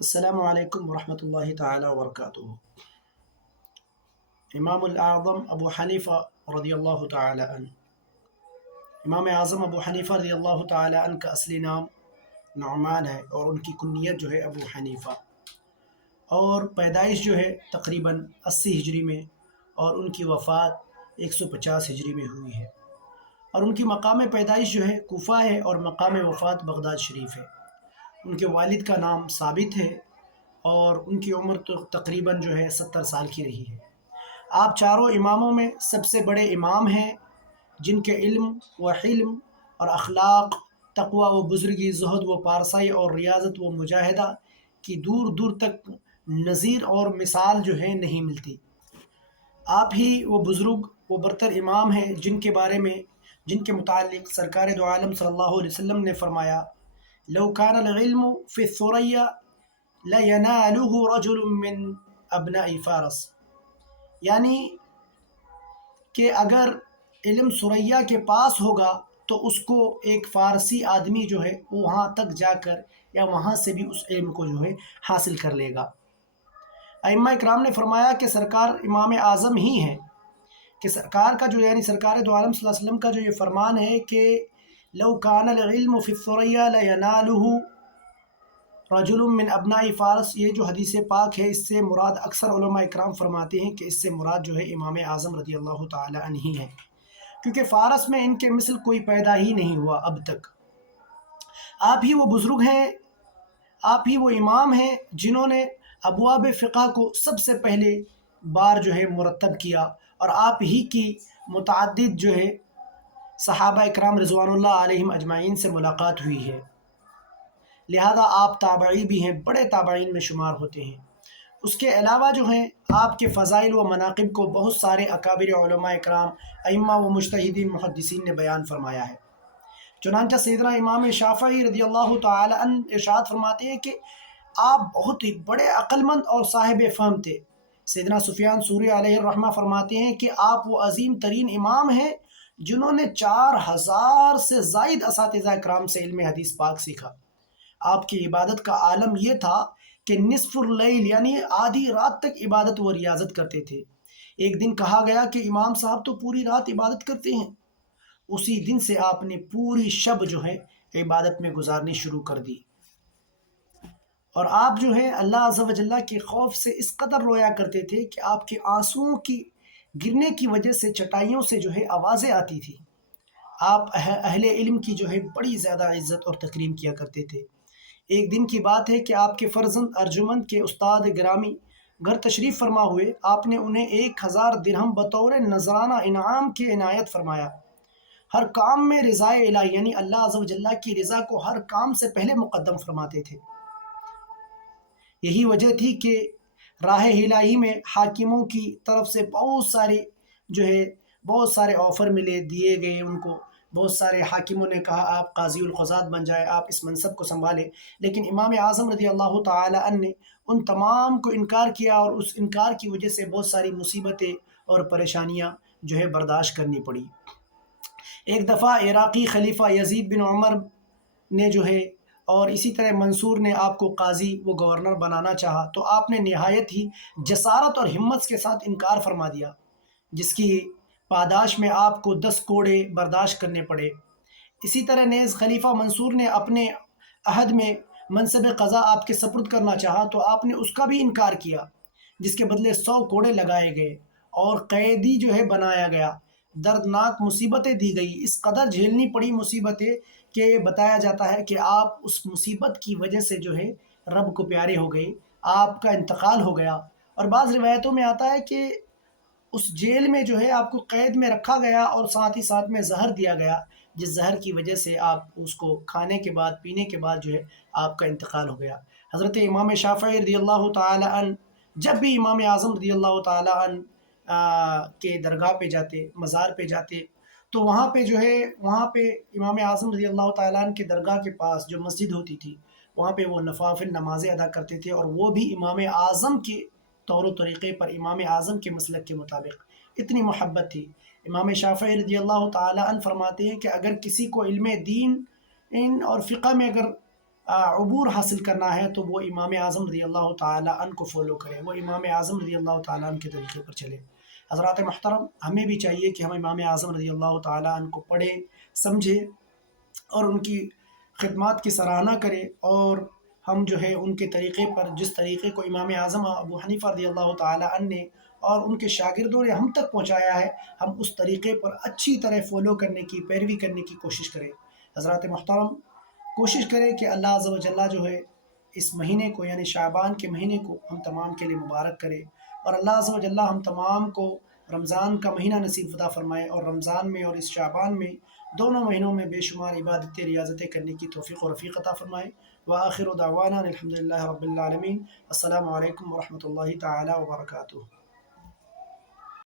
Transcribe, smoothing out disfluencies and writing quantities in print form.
السلام علیکم ورحمۃ اللہ تعالی وبرکاتہ۔ امام الاعظم ابو حنیفہ رضی اللہ تعالی عنہ، امام اعظم ابو حنیفہ رضی اللہ تعالی عنہ کا اصلی نام نعمان ہے اور ان کی کنیت جو ہے ابو حنیفہ، اور پیدائش جو ہے تقریباً 80 ہجری میں اور ان کی وفات 150 ہجری میں ہوئی ہے، اور ان کی مقام پیدائش جو ہے کوفہ ہے اور مقام وفات بغداد شریف ہے۔ ان کے والد کا نام ثابت ہے اور ان کی عمر تو تقریباً جو ہے 70 سال کی رہی ہے۔ آپ چاروں اماموں میں سب سے بڑے امام ہیں، جن کے علم و حلم اور اخلاق، تقوی و بزرگی، زہد و پارسائی اور ریاضت و مجاہدہ کی دور دور تک نظیر اور مثال جو ہے نہیں ملتی۔ آپ ہی وہ بزرگ وہ برتر امام ہیں جن کے متعلق سرکار دو عالم صلی اللہ علیہ وسلم نے فرمایا: لو كان العلم في الثريا ليناله رجل من ابناء فارس، یعنی کہ اگر علم ثریا کے پاس ہوگا تو اس کو ایک فارسی آدمی جو ہے وہاں تک جا کر یا وہاں سے بھی اس علم کو جو ہے حاصل کر لے گا۔ ائمہ اکرام نے فرمایا کہ سرکار امام اعظم ہی ہیں، کہ سرکار کا جو یعنی سرکار دو عالم صلی اللہ علیہ وسلم کا جو یہ فرمان ہے کہ لو کان العلم فی الثریا لینالہ رجل من ابناء فارس، یہ جو حدیث پاک ہے اس سے مراد اکثر علماء اکرام فرماتے ہیں کہ اس سے مراد جو ہے امام اعظم رضی اللہ تعالی عنہ ہی ہے، کیونکہ فارس میں ان کے مثل کوئی پیدا ہی نہیں ہوا اب تک۔ آپ ہی وہ بزرگ ہیں، آپ ہی وہ امام ہیں جنہوں نے ابواب فقہ کو سب سے پہلے بار جو ہے مرتب کیا، اور آپ ہی کی متعدد جو ہے صحابہ اکرام رضوان اللہ علیہم اجمعین سے ملاقات ہوئی ہے، لہذا آپ تابعی بھی ہیں، بڑے تابعین میں شمار ہوتے ہیں۔ اس کے علاوہ جو ہیں آپ کے فضائل و مناقب کو بہت سارے اکابر علماء اکرام، ائمہ و مجتہدین محدثین نے بیان فرمایا ہے۔ چنانچہ سیدنا امام شافعی رضی اللہ تعالی عنہ ارشاد فرماتے ہیں کہ آپ بہت ہی بڑے عقل مند اور صاحب فہم تھے۔ سیدنا سفیان ثوری علیہ الرحمہ فرماتے ہیں کہ آپ وہ عظیم ترین امام ہیں جنہوں نے 4000 سے زائد اساتذہ کرام سے علم حدیث پاک سیکھا۔ آپ کی عبادت کا عالم یہ تھا کہ نصف اللیل یعنی آدھی رات تک عبادت و ریاضت کرتے تھے۔ ایک دن کہا گیا کہ امام صاحب تو پوری رات عبادت کرتے ہیں، اسی دن سے آپ نے پوری شب جو ہے عبادت میں گزارنی شروع کر دی، اور آپ جو ہے اللہ عز و جل کے خوف سے اس قدر رویا کرتے تھے کہ آپ کے آنسوؤں کی گرنے کی وجہ سے چٹائیوں سے جو ہے آوازیں آتی تھی۔ آپ اہل علم کی جو ہے بڑی زیادہ عزت اور تکریم کیا کرتے تھے۔ ایک دن کی بات ہے کہ آپ کے فرزند ارجمند کے استاد گرامی گھر تشریف فرما ہوئے، آپ نے انہیں 1000 درہم بطور نذرانہ انعام کے عنایت فرمایا۔ ہر کام میں رضائے الہی یعنی اللہ عز و جل کی رضا کو ہر کام سے پہلے مقدم فرماتے تھے۔ یہی وجہ تھی کہ راہ الہی میں حاکموں کی طرف سے بہت سارے آفر ملے، دیے گئے ان کو، بہت سارے حاکموں نے کہا آپ قاضی القضات بن جائے، آپ اس منصب کو سنبھالیں، لیکن امام اعظم رضی اللہ تعالی عنہ نے ان تمام کو انکار کیا، اور اس انکار کی وجہ سے بہت ساری مصیبتیں اور پریشانیاں جو ہے برداشت کرنی پڑی۔ ایک دفعہ عراقی خلیفہ یزید بن عمر نے جو ہے اور اسی طرح منصور نے آپ کو قاضی و گورنر بنانا چاہا، تو آپ نے نہایت ہی جسارت اور ہمت کے ساتھ انکار فرما دیا، جس کی پاداش میں آپ کو 10 کوڑے برداشت کرنے پڑے۔ اسی طرح نیز خلیفہ منصور نے اپنے عہد میں منصب قضا آپ کے سپرد کرنا چاہا، تو آپ نے اس کا بھی انکار کیا، جس کے بدلے 100 کوڑے لگائے گئے اور قیدی جو ہے بنایا گیا۔ دردناک مصیبتیں دی گئی، اس قدر جھیلنی پڑی مصیبتیں کہ بتایا جاتا ہے کہ آپ اس مصیبت کی وجہ سے جو ہے رب کو پیارے ہو گئے، آپ کا انتقال ہو گیا۔ اور بعض روایتوں میں آتا ہے کہ اس جیل میں جو ہے آپ کو قید میں رکھا گیا اور ساتھ ہی ساتھ میں زہر دیا گیا، جس زہر کی وجہ سے آپ اس کو کھانے کے بعد پینے کے بعد جو ہے آپ کا انتقال ہو گیا۔ حضرت امام شافعی رضی اللہ تعالی عنہ جب بھی امام اعظم رضی اللہ تعالی عنہ کے درگاہ پہ جاتے، مزار پہ جاتے، تو وہاں پہ امام اعظم رضی اللہ تعالیٰ عنہ کے درگاہ کے پاس جو مسجد ہوتی تھی، وہاں پہ وہ نوافل نمازیں ادا کرتے تھے، اور وہ بھی امام اعظم کے طور و طریقے پر، امام اعظم کے مسلک کے مطابق۔ اتنی محبت تھی۔ امام شافعی رضی اللہ تعالیٰ عنہ فرماتے ہیں کہ اگر کسی کو علم دین اور فقہ میں اگر عبور حاصل کرنا ہے تو وہ امام اعظم رضی اللہ تعالیٰ عنہ کو فالو کرے، وہ امام اعظم رضی اللہ تعالیٰ عنہ کے طریقے پر چلے۔ حضرات محترم، ہمیں بھی چاہیے کہ ہم امام اعظم رضی اللہ تعالیٰ عنہ کو پڑھیں، سمجھیں اور ان کی خدمات کی سراہنا کریں، اور ہم جو ہے ان کے طریقے پر، جس طریقے کو امام اعظم ابو حنیفہ رضی اللہ تعالیٰ عنہ نے اور ان کے شاگردوں نے ہم تک پہنچایا ہے، ہم اس طریقے پر اچھی طرح فالو کرنے کی، پیروی کرنے کی کوشش کریں۔ حضرات محترم، کوشش کریں کہ اللہ عز و جل جو ہے اس مہینے کو، یعنی شعبان کے مہینے کو ہم تمام کے لیے مبارک کرے، اور اللہ عز و جل ہم تمام کو رمضان کا مہینہ نصیب عطا فرمائے، اور رمضان میں اور اس شعبان میں دونوں مہینوں میں بے شمار عبادتیں، ریاضتیں کرنے کی توفیق و رفیق عطا فرمائے۔ وآخر دعوانا الحمدللہ رب العالمین۔ السلام علیکم ورحمۃ اللہ تعالی وبرکاتہ۔